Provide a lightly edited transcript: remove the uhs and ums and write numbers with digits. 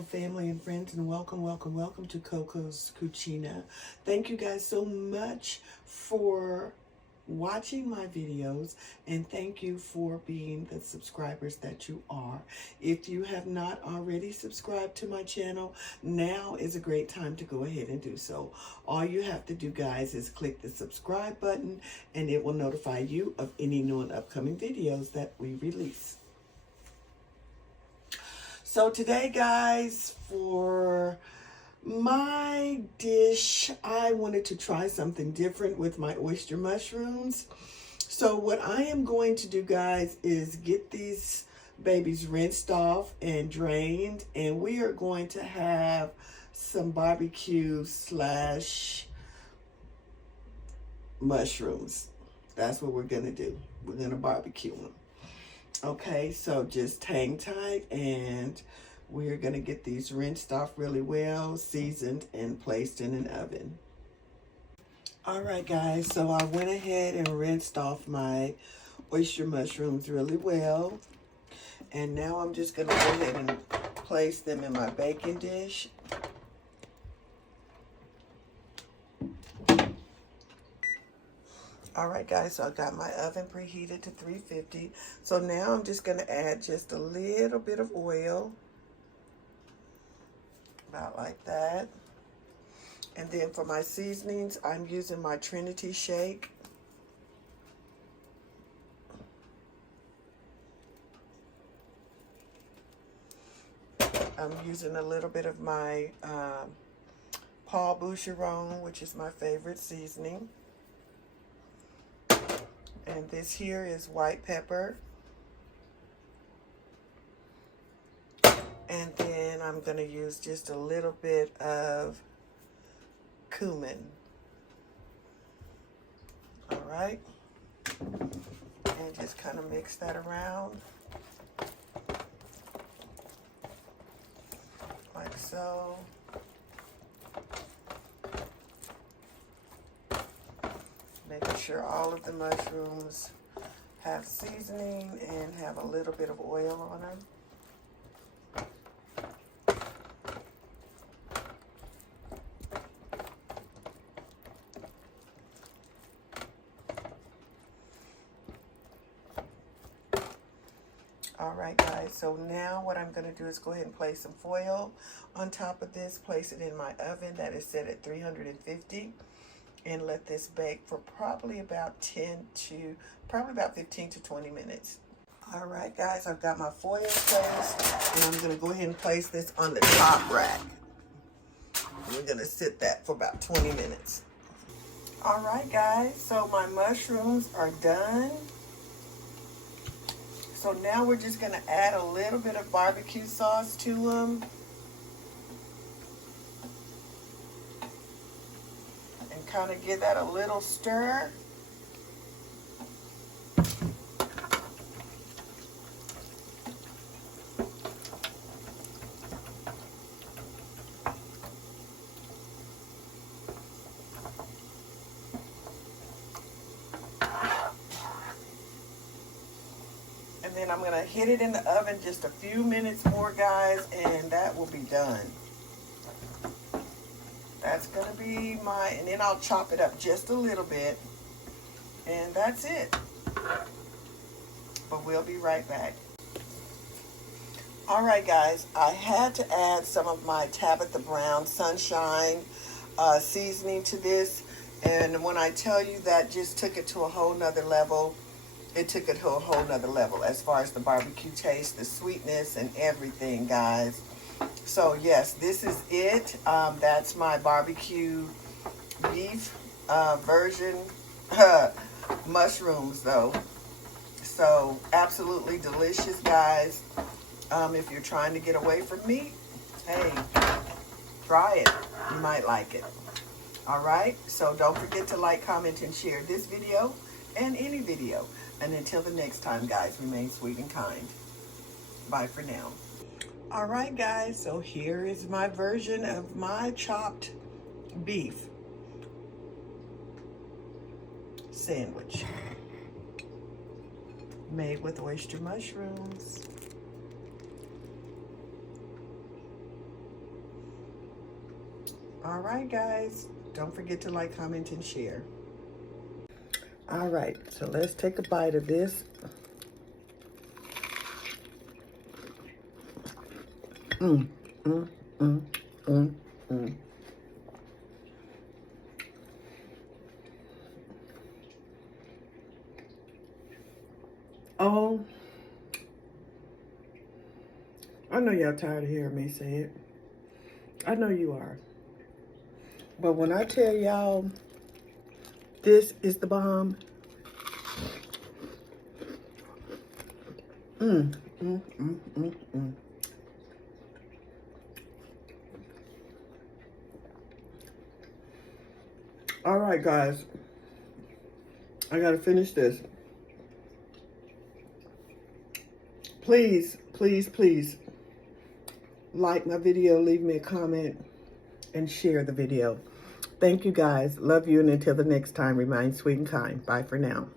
beautiful family and friends, and welcome to Coco's Cucina. Thank you guys so much for watching my videos, and thank you for being the subscribers that you are. If you have not already subscribed to my channel, now is a great time to go ahead and do so. All you have to do, guys, is click the subscribe button, and it will notify you of any new and upcoming videos that we release. So today, guys, for my dish, I wanted to try something different with my oyster mushrooms. So what I am going to do, guys, is get these babies rinsed off and drained, and we are going to have some barbecue slash mushrooms. That's what we're going to do. We're going to barbecue them. Okay, so just hang tight, and we're going to get these rinsed off really well, seasoned, and placed in an oven. All right, guys, so I went ahead and rinsed off my oyster mushrooms really well. And now I'm just going to go ahead and place them in my baking dish. All right, guys, so I got my oven preheated to 350. So now I'm just going to add just a little bit of oil. About like that. And then for my seasonings, I'm using my Trinity shake. I'm using a little bit of my Paul Boucheron, which is my favorite seasoning. And this here is white pepper. And then I'm going to use just a little bit of cumin. All right. And just kind of mix that around. Like so. Making sure all of the mushrooms have seasoning and have a little bit of oil on them. All right, guys, so now what I'm going to do is go ahead and place some foil on top of this, place it in my oven that is set at 350. And let this bake for probably about 15 to 20 minutes. All right, guys, I've got my foil placed, and I'm going to go ahead and place this on the top rack. We're going to sit that for about 20 minutes. All right, guys, so my mushrooms are done. So now we're just going to add a little bit of barbecue sauce to them. Kind of give that a little stir. And then I'm going to hit it in the oven just a few minutes more, guys, and that will be done. That's going to be and then I'll chop it up just a little bit, and that's it. But we'll be right back. All right, guys, I had to add some of my Tabitha Brown Sunshine seasoning to this, and when I tell you that just took it to a whole nother level, it took it to a whole nother level as far as the barbecue taste, the sweetness, and everything, guys. So yes, this is it. That's my barbecue beef version mushrooms, though. So absolutely delicious, guys. If you're trying to get away from meat, hey, try it. You might like it. All right. So don't forget to like, comment, and share this video and any video. And until the next time, guys, remain sweet and kind. Bye for now. All right, guys, so here is my version of my chopped beef sandwich made with oyster mushrooms. All right, guys. Don't forget to like, comment, and share. All right, so let's take a bite of this. Mm, mm, mm, mm, mm. Oh, I know y'all tired of hearing me say it. I know you are. But when I tell y'all this is the bomb, mm, mm, mm, mm, mm. All right, guys. I gotta finish this. Please, please, please like my video, leave me a comment, and share the video. Thank you, guys. Love you, and until the next time, remain sweet and kind. Bye for now.